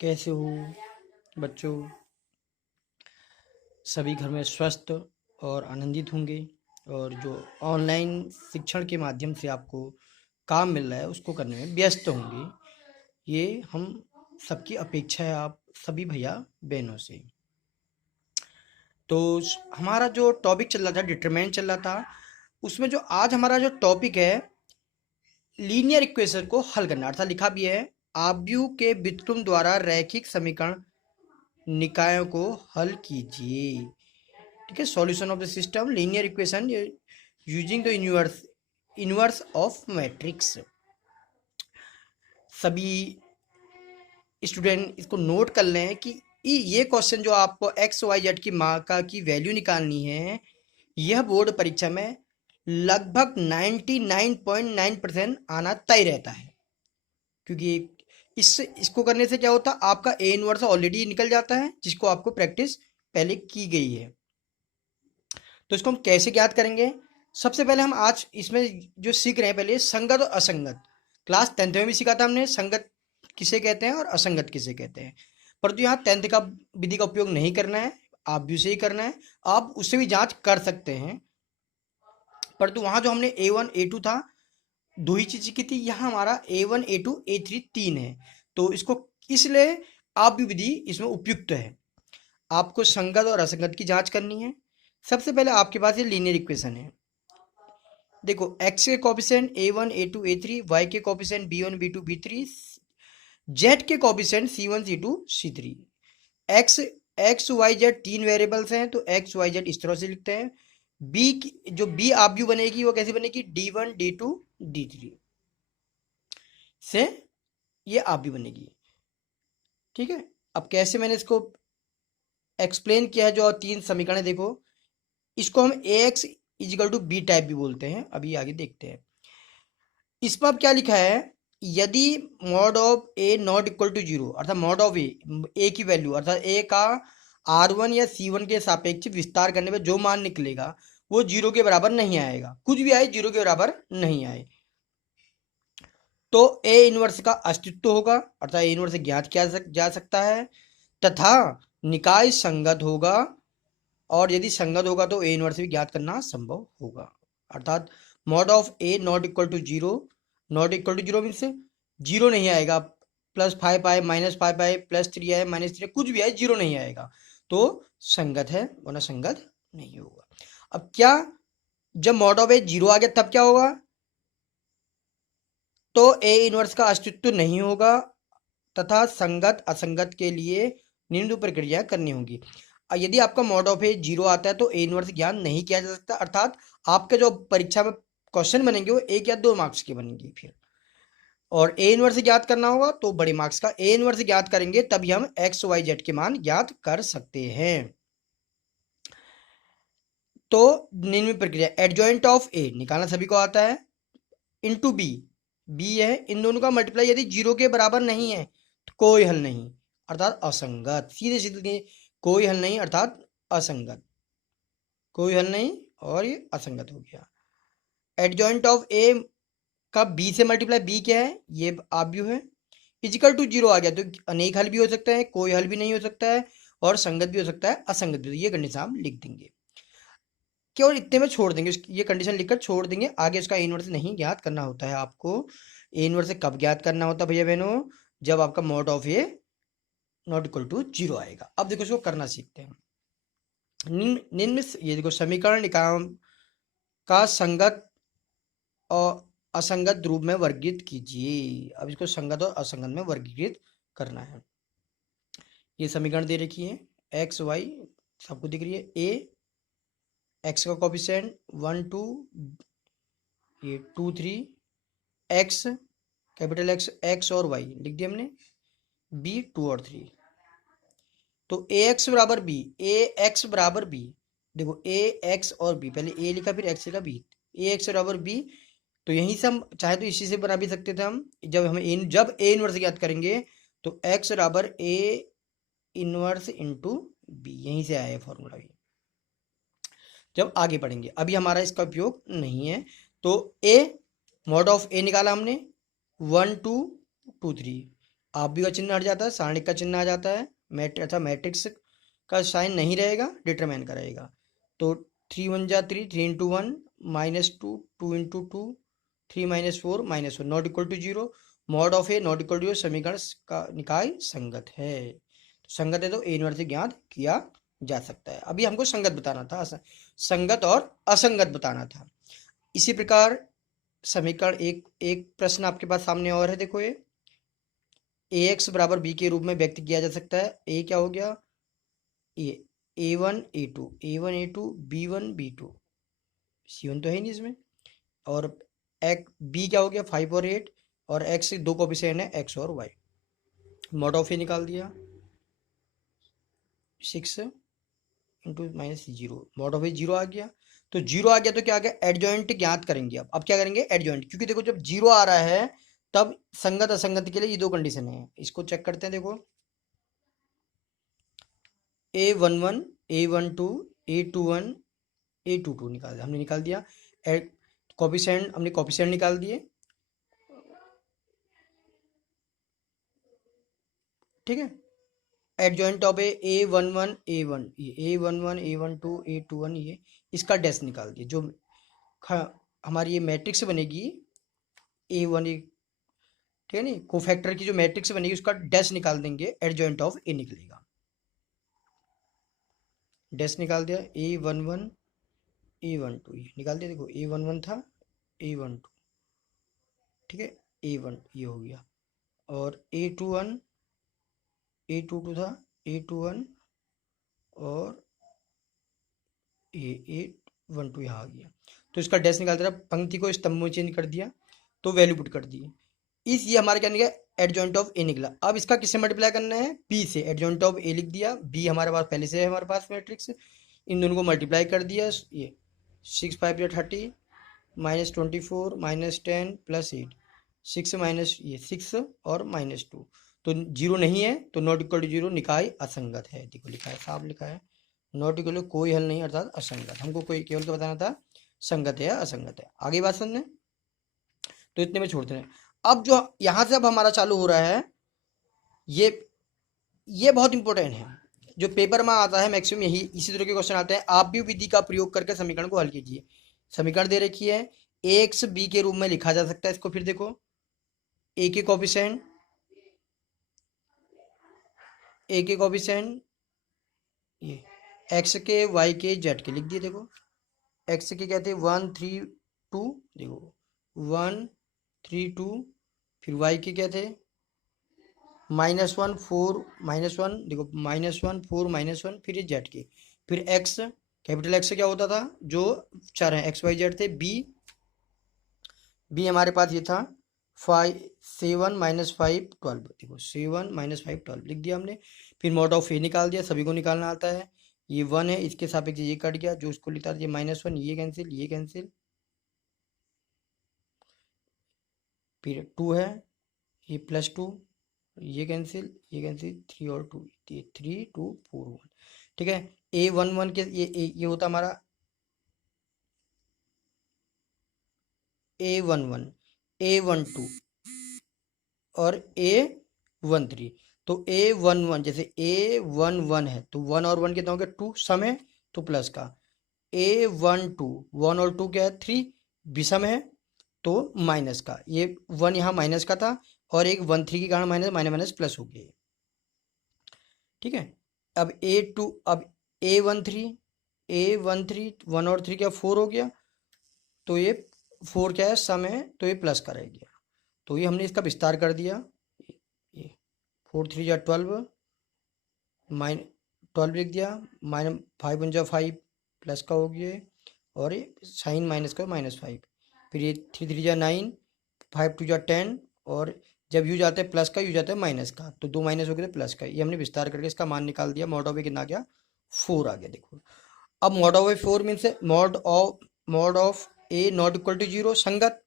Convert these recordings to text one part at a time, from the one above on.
कैसे हो बच्चों? सभी घर में स्वस्थ और आनंदित होंगे। और जो ऑनलाइन शिक्षण के माध्यम से आपको काम मिल रहा है उसको करने में व्यस्त होंगे। ये हम सबकी अपेक्षा है आप सभी भैया बहनों से। तो हमारा जो टॉपिक चल रहा था, डिटरमिनेंट चल रहा था, उसमें जो आज हमारा जो टॉपिक है, लीनियर इक्वेशन को हल करना। अर्थात लिखा भी है, आव्यूह के व्युत्क्रम द्वारा रैखिक समीकरण निकायों को हल कीजिए। ठीक है, solution of the system linear equation using the inverse of matrix. सभी स्टूडेंट इसको नोट कर लें कि ये क्वेश्चन जो आपको एक्स वाई जेड की माँ का की वैल्यू निकालनी है, यह बोर्ड परीक्षा में लगभग 99.9% आना तय रहता है। क्योंकि इसको करने से क्या होता है, आपका ए इनवर्स ऑलरेडी निकल जाता है, जिसको आपको प्रैक्टिस पहले की गई है। तो इसको हम कैसे ज्ञात करेंगे? सबसे पहले हम आज इसमें जो सीख रहे हैं, पहले संगत और असंगत। क्लास 10th में भी सीखा था हमने, संगत किसे कहते हैं और असंगत किसे कहते हैं। परंतु यहाँ 10th का विधि का उपयोग नहीं करना है, आप भी उसे ही करना है। आप उससे भी जांच कर सकते हैं, परंतु वहां जो हमने A1 A2 था, दो ही चीज की थी। यहाँ हमारा A1 A2 A3 तीन है, तो इसको इसलिए आप भी विधि इसमें उपयुक्त है। आपको संगत और असंगत की जांच करनी है। सबसे पहले आपके पास ये लीनियर इक्वेशन है। देखो, x के coefficient A1 A2 A3, y के coefficient B1 B2 B3, z के coefficient C1 C2 C3। x y z तीन वेरिएबल्स हैं, तो x y z इस तरह से लिखते हैं। जो b आव्यूह बनेगी वो कैसी बनेगी? D1 D2 D3 से ये आव्यूह बनेगी। ठीक है, अब कैसे मैंने इसको एक्सप्लेन किया है, जो तीन समीकरण देखो, इसको हम ax equal to B type भी बोलते हैं। अभी आगे देखते हैं। इस पर अब क्या लिखा है, यदि mod of A not equal to zero, अर्थात मॉड ऑफ ए की वैल्यू, अर्थात ए का R1 या C1 के सापेक्ष विस्तार करने पर जो मान निकलेगा वो जीरो के बराबर नहीं आएगा। कुछ भी आए, जीरो के बराबर नहीं आए, तो ए इनवर्स का अस्तित्व होगा, अर्थात ए इनवर्स ज्ञात किया जा सकता है, तथा निकाय संगत होगा। और यदि संगत होगा तो ए इनवर्स भी ज्ञात करना संभव होगा। अर्थात mod of A not equal to zero, not equal to zero means zero नहीं आएगा। +5 आए, -5 आए, +3 आए, -3, कुछ भी आए, जीरो नहीं आएगा, तो संगत है, वरना संगत नहीं होगा। अब क्या, जब मॉड ऑफ ए जीरो आ गया तब क्या होगा? तो ए इनवर्स का अस्तित्व नहीं होगा, तथा संगत असंगत के लिए निम्न प्रक्रिया करनी होगी। यदि आपका मॉड ऑफ ए जीरो आता है तो ए इनवर्स ज्ञान नहीं किया जा सकता, अर्थात आपके जो परीक्षा में क्वेश्चन बनेंगे वो 1 या 2 मार्क्स के बनेंगे। फिर और ए इनवर्स ज्ञात करना होगा तो बड़े मार्क्स का ए इनवर्स ज्ञात करेंगे, तभी हम एक्स वाई जेड के मान ज्ञात कर सकते हैं। तो निम्न प्रक्रिया, एडजॉइंट ऑफ ए निकालना सभी को आता है, इंटू बी, बी है, इन दोनों का मल्टीप्लाई यदि जीरो के बराबर नहीं है तो कोई हल नहीं, अर्थात असंगत। सीधे सीधे कोई हल नहीं अर्थात असंगत, कोई हल नहीं, और ये असंगत हो गया। एडजॉइंट ऑफ ए का बी से मल्टीप्लाई, बी क्या है? ये आव्यूह है। इजिकल टू जीरो आ गया तो अनेक हल भी हो सकता है, कोई हल भी नहीं हो सकता है, और संगत भी हो सकता है, असंगत भी। ये कंडीशन हम लिख देंगे, केवल इतने में छोड़ देंगे, ये कंडीशन लिखकर छोड़ देंगे। आगे उसका ए इनवर्स नहीं ज्ञात करना होता है आपको। ए इनवर्स कब ज्ञात करना होता है भैया बहनों? जब आपका mod of A not equal to zero आएगा। अब देखो इसको करना सीखते हैं। निम्न ये देखो, समीकरण निकायों का संगत और असंगत रूप में वर्गीकृत कीजिए। अब इसको संगत और असंगत में वर्गीकृत करना है। ये समीकरण दे रखी है, एक्स वाई सबको दिख रही है। ए एक्स का कोफिशिएंट 1 2, ये 2 3, एक्स कैपिटल एक्स, एक्स और वाई लिख दिया हमने, बी 2 और 3। तो ए एक्स बराबर बी, ए एक्स बराबर बी, देखो ए एक्स और बी, पहले ए लिखा फिर एक्स लिखा, बी, ए एक्स बराबर बी। तो यहीं से हम चाहे तो इसी से बना भी सकते थे हम। जब ए इनवर्स ज्ञात करेंगे तो एक्स बराबर ए इनवर्स इंटू बी, यहीं से आया फॉर्मूला भी। जब आगे पढ़ेंगे, अभी हमारा इसका उपयोग नहीं है। तो ए मॉड ऑफ ए निकाला हमने, 1 2 2 3, आप भी का चिन्ह हट जाता है, सारणिक का चिन्ह आ जाता है, मैट्रिक्स का साइन नहीं रहेगा, डिटरमाइन का रहेगा। तो 3 × 1 = 3, 3 × 1 -2, 2 × 2 3 - 4 -1 not equal to 0। Mod of A not equal to 0 समीकरण का निकाय संगत है। संगत है तो ए इनवर्स से ज्ञात किया जा सकता है। अभी हमको संगत बताना था, संगत और असंगत बताना था। इसी प्रकार समीकरण एक प्रश्न आपके पास सामने और है, देखो ये ax बराबर b के रूप में व्यक्त किया जा सकता है। ए क्या हो गया, ये a1 a2 b1 b2 c1 तो है नहीं इसमें, और बी क्या हो गया 5 और 8, और x दो कोफिशिएंट है x और y। मॉड ऑफ ए निकाल दिया 6 × -0, मॉड ऑफ ए 0 आ गया। तो 0 आ गया तो क्या आ गया, एडजॉइंट ज्ञात करेंगे। अब क्या करेंगे, एडजॉइंट, क्योंकि देखो जब 0 आ रहा है तब संगत असंगत के लिए ये दो कंडीशन है। इसको चेक करते हैं, देखो a11 a12 a21 a22 निकाल दिया, हमने निकाल दिया। कोफिशिएंट हमने कोफिशिएंट निकाल दिए, ठीक है। एडजॉइंट ऑफ a11 a1, ये a11 a12 a21 ये इसका डैश निकाल दिए। जो हमारी ये मैट्रिक्स बनेगी a1 ठीक है, नहीं कोफैक्टर की जो मैट्रिक्स बनेगी उसका डैश निकाल देंगे, एडजॉइंट ऑफ ए निकलेगा। डैश निकाल दिया, a11 a12 ये निकाल दिया। देखो a11 था a12, ठीक है, a1 ये हो गया, और a21 a22 था a21, और ये a12 यहाँ आ गया। तो इसका डैश निकाल दिया, पंक्ति को स्तंभ में चेंज कर दिया, तो वैल्यू पुट कर दी। इस ये हमारा क्या निकला, एडजॉइंट ऑफ ए निकला। अब इसका किससे मल्टीप्लाई करना है, बी से। एडजॉइंट ऑफ ए लिख दिया, बी हमारे पास पहले से है, हमारे पास मैट्रिक्स, इन दोनों को मल्टीप्लाई कर दिया। ये 6 × 5 = 30 -24 -10 +8 6 माइनस ये 6 और -2, तो 0 नहीं है, तो नॉट इक्वल टू 0 निकाय असंगत है। देखो लिखा है, साफ लिखा है, नॉट इक्वल टू कोई हल नहीं अर्थात असंगत। हमको कोई केवल क्या बताना था, संगत है या असंगत है। आगे बात समझे, तो इतने में छोड़ते हैं। अब जो यहां से अब हमारा चालू हो रहा है, ये बहुत इंपॉर्टेंट है, जो पेपर में आता है मैक्सिमम यही इसी तरह के क्वेश्चन आते हैं। आप भी विधि का प्रयोग करके समीकरण को हल कीजिए। समीकरण दे रखी है, एक्स बी के रूप में लिखा जा सकता है इसको। फिर देखो ए के कोफिशिएंट ये एक्स के वाई के जेड के लिख दिए। देखो एक्स के कहते हैं 1 3 2, देखो 1 3 2, फिर वाई के कहते हैं -1 4 -1, देखो -1 4 -1, फिर ये जेड के, फिर एक्स कैपिटल एक्स क्या होता था, जो चार हैं एक्स वाई जेड थे। बी हमारे पास ये था 5 7 -5 12, देखो 7 -5 12 लिख दिया हमने। फिर मॉड ऑफ ए निकाल दिया, सभी को निकालना आता है। ये 1 है, इसके सापेक्ष ये कट गया, जो इसको लिखता था ये -1, ये कैंसिल, फिर 2 है, ये +2, ये कैंसिल 3 और 2, ये 3 2 4 1, ठीक है। a11 के ये होता हमारा a11 a12 और a13। तो a11 जैसे a11 है तो 1 और 1 कितना हो गया 2, सम है तो प्लस का। a12 1 और 2 क्या है 3, विषम है तो माइनस का। ये 1 यहाँ माइनस का था, और एक 1 3 के कारण माइनस प्लस हो गया, ठीक है। अब a13 1 और 3 क्या 4 हो गया, तो ये 4 क्या है सम है, तो ये प्लस का रह गया। तो ये हमने इसका विस्तार कर दिया, ये 4 3 = 12 12 लिख दिया, -5 × 5 प्लस का हो गया, और ये साइन माइनस का -5, फिर ये 3 3 = 9 5 2 = 10, और जब यू जाते हैं प्लस का, यू जाता है माइनस का, तो 2 माइनस हो गए प्लस का। ये हमने विस्तार करके इसका मान निकाल दिया, मॉड ऑफ ए कितना आ गया 4 आ गया। देखो अब mod of A 4 means mod of A not equal to 0 संगत।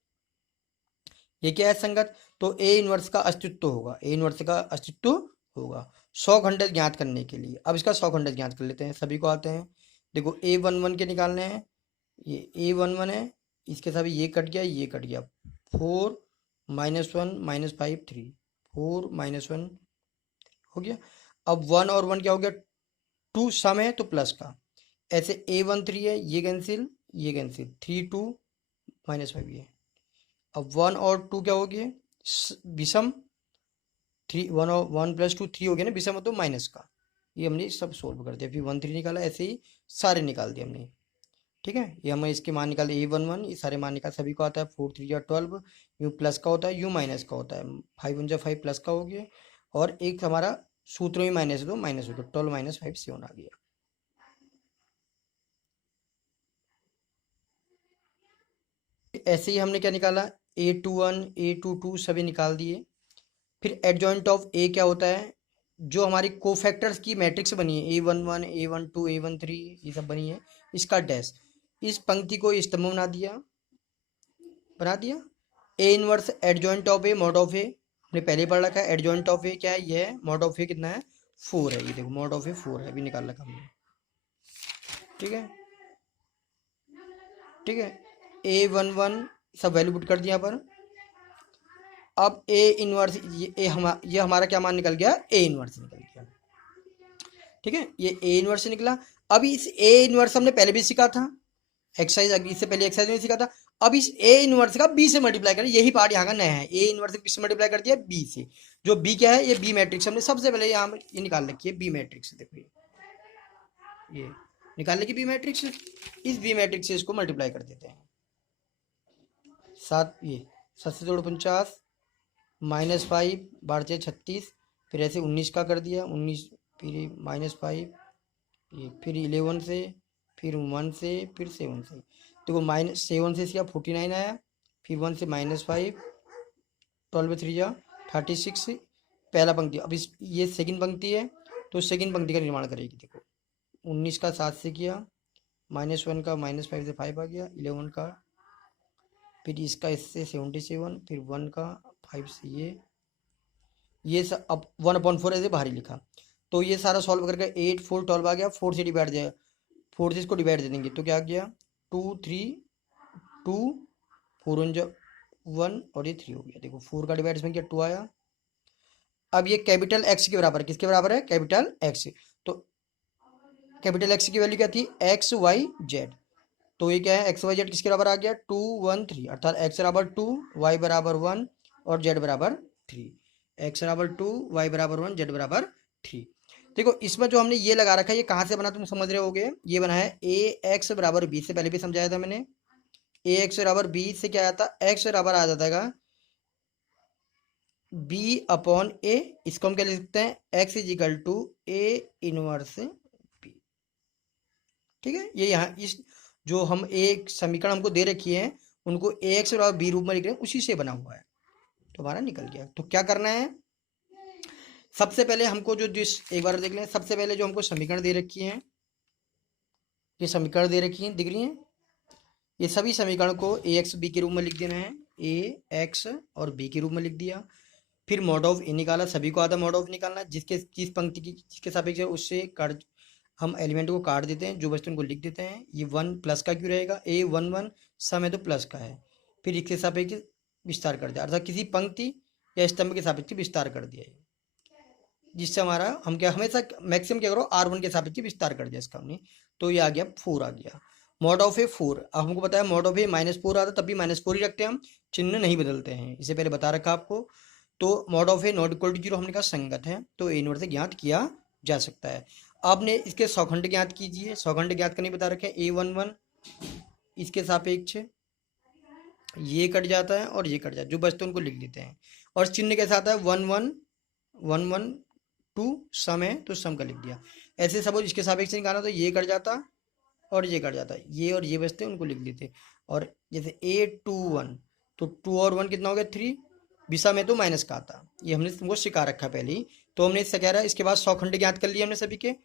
ये क्या है संगत, तो ए इनवर्स का अस्तित्व होगा, ए इनवर्स का अस्तित्व होगा। 100 खंड ज्ञात करने के लिए अब इसका 100 खंड ज्ञात कर लेते हैं, सभी को आते हैं। देखो a11 के निकालने हैं, ये a11 है, इसके साथ ये कट गया 4 -1 -5 3 4 -1 हो गया। अब 1 और 1 क्या हो गया, 2 सम है तो प्लस का, ऐसे A1 3 है, ये कैंसिल, 3 2 -5 ये। अब 1 और 2 क्या हो गया, विषम, 3 1 और 1 + 2 3 हो गया ना, विषम हो तो माइनस का। ये हमने सब सोल्व कर दिया, फिर 1 3 निकाला, ऐसे ही सारे निकाल दिए हमने। ठीक है, ये हमें इसके मान निकाले A11, ये सारे मान निकाल, सभी को आता है 4 3 12, यू प्लस का होता है, यू माइनस का होता है, 5 1 5 प्लस का हो गया, और एक हमारा सूत्र में माइनस है तो माइनस हो गया, 12 - 5 7 आ गया। ऐसे ही हमने क्या निकाला, A21 A22 सभी निकाल दिए। फिर एडजॉइंट ऑफ ए क्या होता है, जो हमारी कोफैक्टर्स की मैट्रिक्स बनी है A11 A12 A13 ये सब बनी है, इसका डैश, इस पंक्ति को स्तंभ बना दिया। A inverse adjoint of A mod of A, हमने पहले पढ़ रखा है, एडजॉइंट ऑफ ए क्या है, ये है, मॉड ऑफ ए कितना है, 4 है, ये देखो मॉड ऑफ ए 4 है, अभी निकाल रखा हमने। ठीक है, ठीक है, A11 सब वैल्यू पुट कर दिया पर। अब ए इनवर्स ये हमारा क्या मान निकल गया, ए इनवर्स निकल गया। ठीक है, ये ए इनवर्स निकला। अब इस ए इनवर्स हमने पहले भी सीखा था, एक्सरसाइज इससे पहले एक्सरसाइज में सीखा था। अब इस ए इनवर्स का बी से मल्टीप्लाई करें, यही पार्ट यहाँ का नया है, ए इनवर्स बी से मल्टीप्लाई कर दिया बी से, जो बी क्या है, ये बी मैट्रिक्स हमने सबसे पहले यहाँ ये निकाल रखी है, बी मैट्रिक्स। देखो ये निकाल रखी बी मैट्रिक्स, इस बी मैट्रिक्स से इसको मल्टीप्लाई कर देते हैं। 7 ये 7 से जोड़ो 49 -5 12 36, फिर ऐसे 19 का कर दिया, 19 फिर -5 ये, फिर 11 से, फिर 1 से, फिर 7 से, देखो -7 से इसका 49 आया, फिर 1 से -5, 12 3 जा 36, पहला पंक्ति। अब इस ये सेकंड पंक्ति है तो सेकंड पंक्ति का निर्माण करेगी। देखो 19 का 7 से किया, -1 का -5 से 5 आ गया, 11 का, फिर इसका इससे 77, फिर 1 का 5 से ये सब। अब 1/4 ऐसे बाहर ही लिखा, तो ये सारा सॉल्व करके 8 4 12 आ गया, 4 से डिवाइड जाएगा, 4 से इसको डिवाइड दे देंगे तो क्या आ गया, 2 3 2 4 1 और ये 3 हो गया। देखो 4 का डिवाइड इसमें किया 2 आया। अब ये कैपिटल एक्स के बराबर है, किसके बराबर है, कैपिटल एक्स। तो कैपिटल एक्स की वैल्यू क्या थी, एक्स वाई जेड, तो ये क्या है, एक्स वाई जेड किसके बराबर आ गया, 2 1 3, अर्थात एक्स बराबर 2 वाई बराबर 1 और जेड बराबर 3, एक्स बराबर 2 वाई बराबर 1 जेड बराबर 3। देखो इसमें जो हमने ये लगा रखा है, ये कहाँ से बना तुम समझ रहे होगे, ये बना है ए एक्स बराबर बी से, पहले भी समझाया था मैंने, ए एक्स बराबर बी से क्या आता, एक्स बराबर आ जाता है बी अपॉन ए, इसको हम क्या लिख सकते हैं, X is equal to A inverse B. ठीक है, ये यहाँ इस जो हम एक समीकरण हमको दे रखी है, उनको ए एक्स बराबर बी रूप में लिख रहे हैं, उसी से बना हुआ है, तो हमारा निकल गया। तो क्या करना है, सबसे पहले हमको जो जिस एक बार देख लें, सबसे पहले जो हमको समीकरण दे रखी है, ये समीकरण दे रखी है, दिख रही है, ये सभी समीकरण को ए एक्स बी के रूप में लिख देना है, ए एक्स और बी के रूप में लिख दिया। फिर मॉड ऑफ ए निकाला, सभी को आता मॉड ऑफ निकालना, जिसके जिस पंक्ति की जिसके सापेक्ष है उससे काट, हम एलिमेंट को काट देते हैं, जो बचते हैं उनको लिख देते हैं। ये 1 प्लस का क्यों रहेगा, A11 सम है तो प्लस का है, फिर इसके सापेक्ष विस्तार कर दिया, अर्थात किसी पंक्ति या स्तंभ के सापेक्ष विस्तार कर दिया, जिससे हमारा हम क्या हमेशा मैक्सिमम क्या करो, R1 के सापेक्ष विस्तार कर दिया इसका हमने, तो ये आ गया 4 आ गया। मॉड ऑफ ए 4, अब हमको बताया मॉड ऑफ ए -4 आता, तब भी -4 ही रखते हैं हम, चिन्ह नहीं बदलते हैं, इसे पहले बता रखा आपको। तो mod of A not equal to 0 हमने कहा संगत है, तो ए इनवर्स से ज्ञात किया जा सकता है। आपने इसके सौखंड ज्ञात कीजिए, सौखंड ज्ञात करने बता रखे A11 इसके सापेक्ष ये कट जाता है और ये कट जाता है, जो बचते हैं उनको लिख देते हैं, और चिन्ह कैसा आता है 1 1 1 1 2 सम है तो सम का लिख दिया। ऐसे सपोज इसके सापेक्ष निकालना तो ये कट जाता और ये कट जाता, ये और ये बचते उनको लिख देते। और जैसे A21 तो 2 और 1 कितना हो गया 3, विषम में तो माइनस का आता, ये हमने तुमको सिखा रखा पहले ही, तो हमने इससे कह रहा है इसके बाद सौखंड ज्ञात कर लिए हमने सभी के।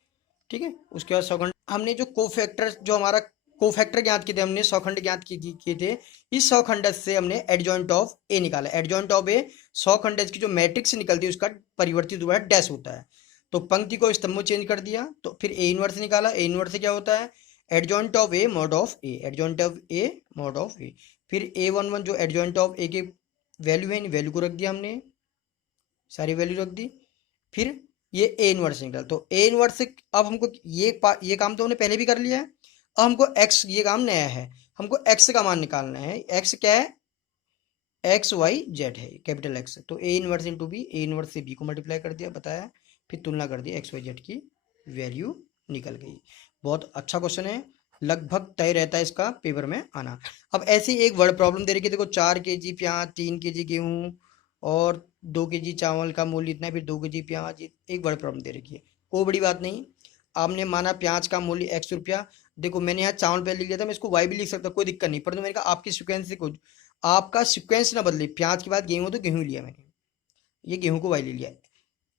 ठीक है, उसके बाद सौखंड हमने जो कोफैक्टर जो हमारा कोफैक्टर ज्ञात किए थे, हमने सौखंड ज्ञात किए थे, इस सौखंड से हमने एडजॉइंट ऑफ ए निकाला। एडजॉइंट ऑफ ए सौखंड की जो मैट्रिक्स निकलती है उसका परिवर्तित हुआ डैश होता है, तो पंक्ति को स्तंभ में चेंज कर दिया, तो फिर ए इनवर्स निकाला। ए इनवर्स से क्या होता है, adjoint of A mod of A, adjoint of A mod of A. फिर A11 जो एडजॉइंट ऑफ ए के वैल्यू है, इन वैल्यू को रख दिया हमने, सारी वैल्यू रख दी। फिर ये ए इनवर्स निकला, तो ए इनवर्स अब हमको ये काम तो हमने पहले भी कर लिया है। अब हमको एक्स, ये काम नया है, हमको एक्स का मान निकालना है। एक्स क्या है, एक्स वाई जेड है, कैपिटल एक्स। तो A inverse into B, A inverse से बी को मल्टीप्लाई कर दिया, बताया, फिर तुलना कर दी, एक्स वाई जेड की वैल्यू निकल गई। बहुत अच्छा क्वेश्चन है, लगभग तय रहता है इसका पेपर में आना। अब ऐसी एक वर्ड प्रॉब्लम दे रही है, देखो 4 kg प्याज, 3 kg गेहूं और 2 kg चावल का मूल्य इतना है, फिर 2 kg प्याज, एक वर्ड प्रॉब्लम दे रखी है। कोई बड़ी बात नहीं, आपने माना प्याज का मूल्य ₹X, देखो मैंने यहाँ चावल पे लिख लिया था, मैं इसको वाई भी लिख सकता, कोई दिक्कत नहीं, परंतु मैंने कहा आपकी सिक्वेंस से कुछ, आपका सिक्वेंस ना बदले, प्याज के बाद गेहूं तो गेहूं लिया मैंने, ये गेहूं को वाई ले लिया।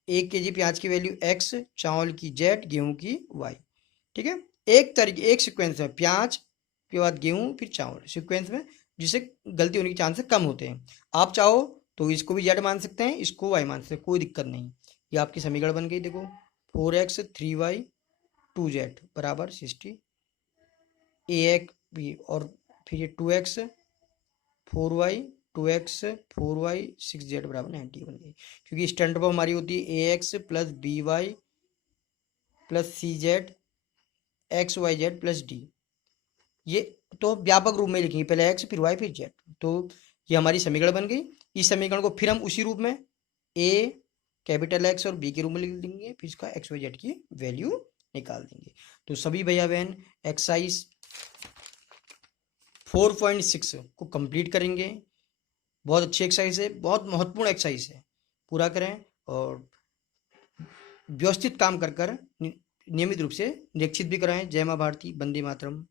1 kg प्याज की वैल्यू एक्स, चावल की जेड, गेहूं की वाई। ठीक है, एक तरीके, एक सिक्वेंस में प्याज के बाद गेहूं फिर चावल सिक्वेंस में, जिससे गलती होने के चांसेस कम होते हैं। आप चाहो तो इसको भी जेड मान सकते हैं, इसको वाई मान सकते हैं, कोई दिक्कत नहीं। ये आपकी समीकरण बन गई, देखो 4x 3y 2z बराबर 60, ए एक बी, और फिर ये 2x 4y 2x 4y 6z बराबर 90 बन गई, क्योंकि स्टैंडर्ड फॉर्म हमारी होती है A X plus B Y plus C Z X Y Z plus D. ये तो व्यापक रूप में लिखेंगे, पहले एक्स फिर वाई फिर जेड। तो ये हमारी समीकरण बन गई। इस समीकरण को फिर हम उसी रूप में ए कैपिटल एक्स और बी के रूप में लिख देंगे, फिर इसका एक्स वाई जेड की वैल्यू निकाल देंगे। तो सभी भैया बहन एक्सरसाइज 4.6 को कंप्लीट करेंगे। बहुत अच्छी एक्सरसाइज है, बहुत महत्वपूर्ण एक्सरसाइज है, पूरा करें और व्यवस्थित काम कर कर नियमित रूप से निरीक्षित भी कराएं। जय मां भारती, वंदे मातरम।